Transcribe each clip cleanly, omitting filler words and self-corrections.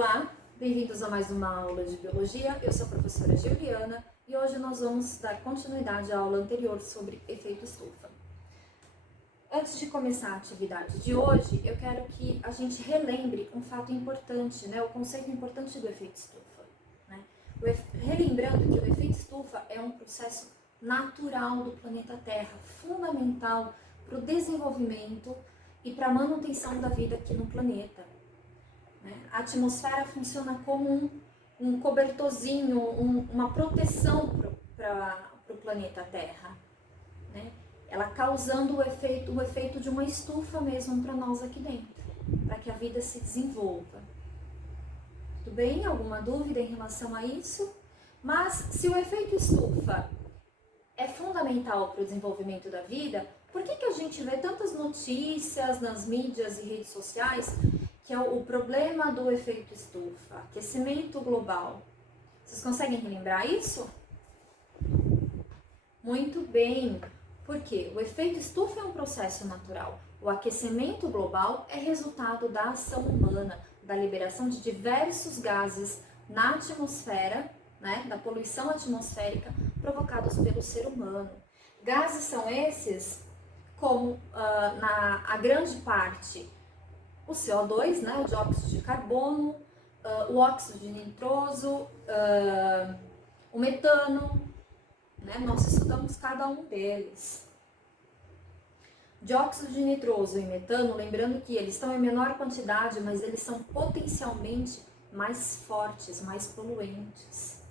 Olá, bem-vindos a mais uma aula de Biologia. Eu sou a professora Juliana e hoje nós vamos dar continuidade à aula anterior sobre efeito estufa. Antes de começar a atividade de hoje, eu quero que a gente relembre um fato importante, o conceito importante do efeito estufa. Relembrando que o efeito estufa é um processo natural do planeta Terra, fundamental para o desenvolvimento e para a manutenção da vida aqui no planeta. A atmosfera funciona como um cobertorzinho, uma proteção para o planeta Terra, ela causando o efeito de uma estufa mesmo para nós aqui dentro, para que a vida se desenvolva. Tudo bem? Alguma dúvida em relação a isso? Mas se o efeito estufa é fundamental para o desenvolvimento da vida, por que a gente vê tantas notícias nas mídias e redes sociais que é o problema do efeito estufa, aquecimento global? Vocês conseguem relembrar isso? Muito bem, porque o efeito estufa é um processo natural. O aquecimento global é resultado da ação humana, da liberação de diversos gases na atmosfera, da poluição atmosférica provocados pelo ser humano. Gases são esses, como a grande parte, o CO2, o dióxido de carbono, o óxido de nitroso, o metano, nós estudamos cada um deles. Dióxido de nitroso e metano, lembrando que eles estão em menor quantidade, mas eles são potencialmente mais fortes, mais poluentes.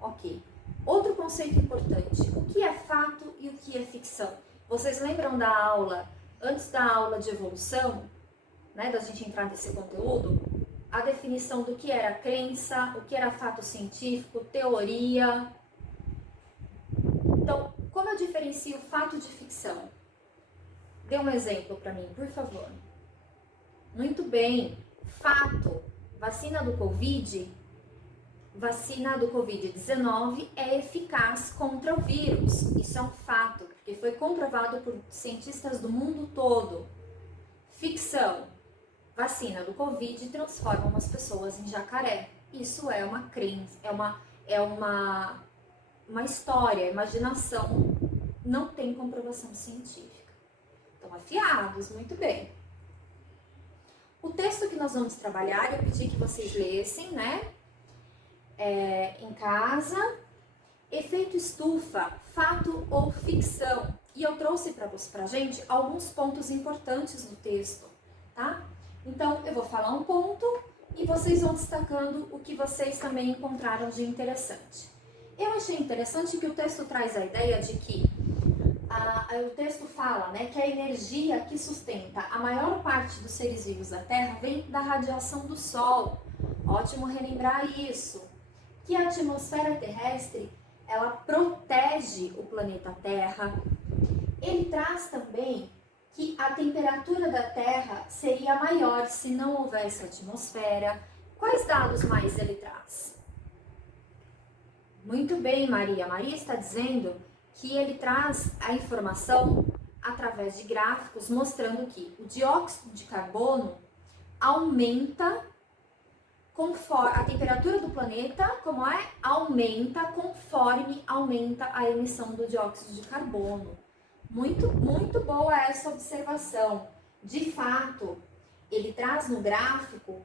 Ok. Outro conceito importante, o que é fato e o que é ficção? Vocês lembram da aula, antes da aula de evolução, da gente entrar nesse conteúdo, a definição do que era crença, o que era fato científico, teoria. Então, como eu diferencio fato de ficção? Dê um exemplo para mim, por favor. Muito bem, fato, vacina do Covid-19 é eficaz contra o vírus. Isso é um fato, porque foi comprovado por cientistas do mundo todo. Ficção, vacina do Covid transforma umas pessoas em jacaré. Isso é uma crença, é uma história, imaginação, não tem comprovação científica. Estão afiados, muito bem. O texto que nós vamos trabalhar, eu pedi que vocês lessem, em casa. Efeito estufa, fato ou ficção? E eu trouxe pra gente alguns pontos importantes do texto, tá? Então, eu vou falar um ponto e vocês vão destacando o que vocês também encontraram de interessante. Eu achei interessante que o texto traz a ideia de que o texto fala, que a energia que sustenta a maior parte dos seres vivos da Terra vem da radiação do Sol. Ótimo relembrar isso. Que a atmosfera terrestre, ela protege o planeta Terra. Ele traz também que a temperatura da Terra seria maior se não houvesse atmosfera. Quais dados mais ele traz? Muito bem, Maria. Maria está dizendo que ele traz a informação através de gráficos mostrando que o dióxido de carbono aumenta conforme a temperatura do planeta, aumenta conforme aumenta a emissão do dióxido de carbono. Muito, muito boa essa observação. De fato, ele traz no gráfico,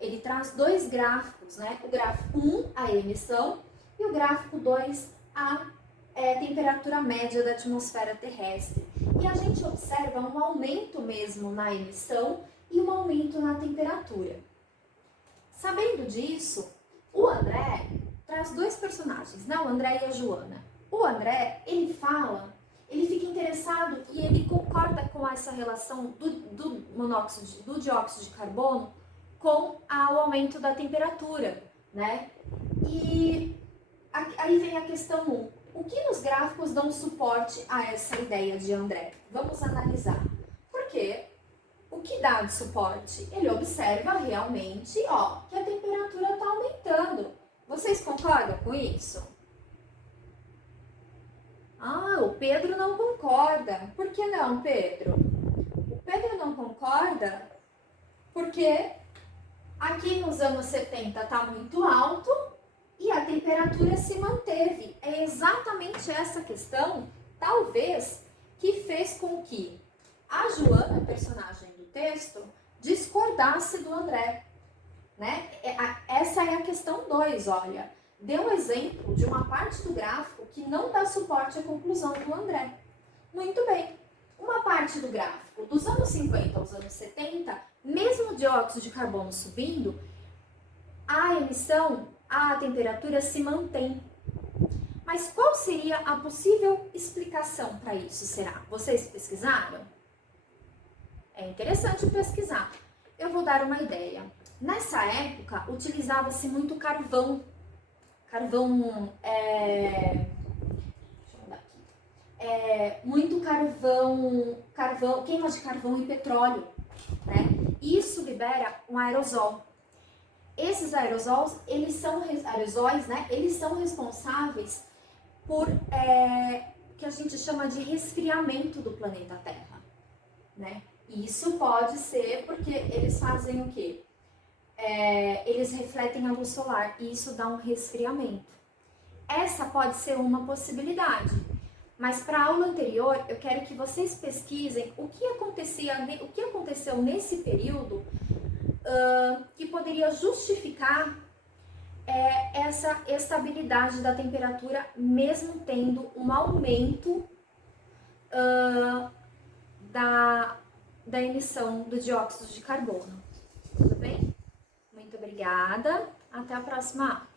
ele traz dois gráficos, o gráfico 1, a emissão, e o gráfico 2, a temperatura média da atmosfera terrestre. E a gente observa um aumento mesmo na emissão e um aumento na temperatura. Sabendo disso, o André traz dois personagens, o André e a Joana. O André, ele fica interessado e ele concorda com essa relação do dióxido de carbono com o aumento da temperatura, E aí vem a questão 1. O que nos gráficos dão suporte a essa ideia de André? Vamos analisar. Porque o que dá de suporte? Ele observa realmente, que a temperatura está aumentando. Vocês concordam com isso? O Pedro não concorda. Por que não, Pedro? O Pedro não concorda porque Aqui nos anos 70 está muito alto e a temperatura se manteve. É exatamente essa questão, talvez, que fez com que a Joana, personagem do texto, discordasse do André, né? Essa é a questão 2, olha. Deu exemplo de uma parte do gráfico que não dá suporte à conclusão do André. Muito bem. Uma parte do gráfico dos anos 50 aos anos 70, mesmo o dióxido de carbono subindo, a emissão, a temperatura se mantém. Mas qual seria a possível explicação para isso, será? Vocês pesquisaram? É interessante pesquisar. Eu vou dar uma ideia. Nessa época, utilizava-se muito carvão. Muito carvão, queima de carvão e petróleo, né? Isso libera um aerosol. Esses aerosóis, eles são responsáveis por o que a gente chama de resfriamento do planeta Terra, né? Isso pode ser porque eles fazem o quê? Eles refletem a luz solar e isso dá um resfriamento. Essa pode ser uma possibilidade. Mas para a aula anterior, eu quero que vocês pesquisem o que aconteceu nesse período que poderia justificar essa estabilidade da temperatura, mesmo tendo um aumento da emissão do dióxido de carbono. Tudo bem? Muito obrigada. Até a próxima aula.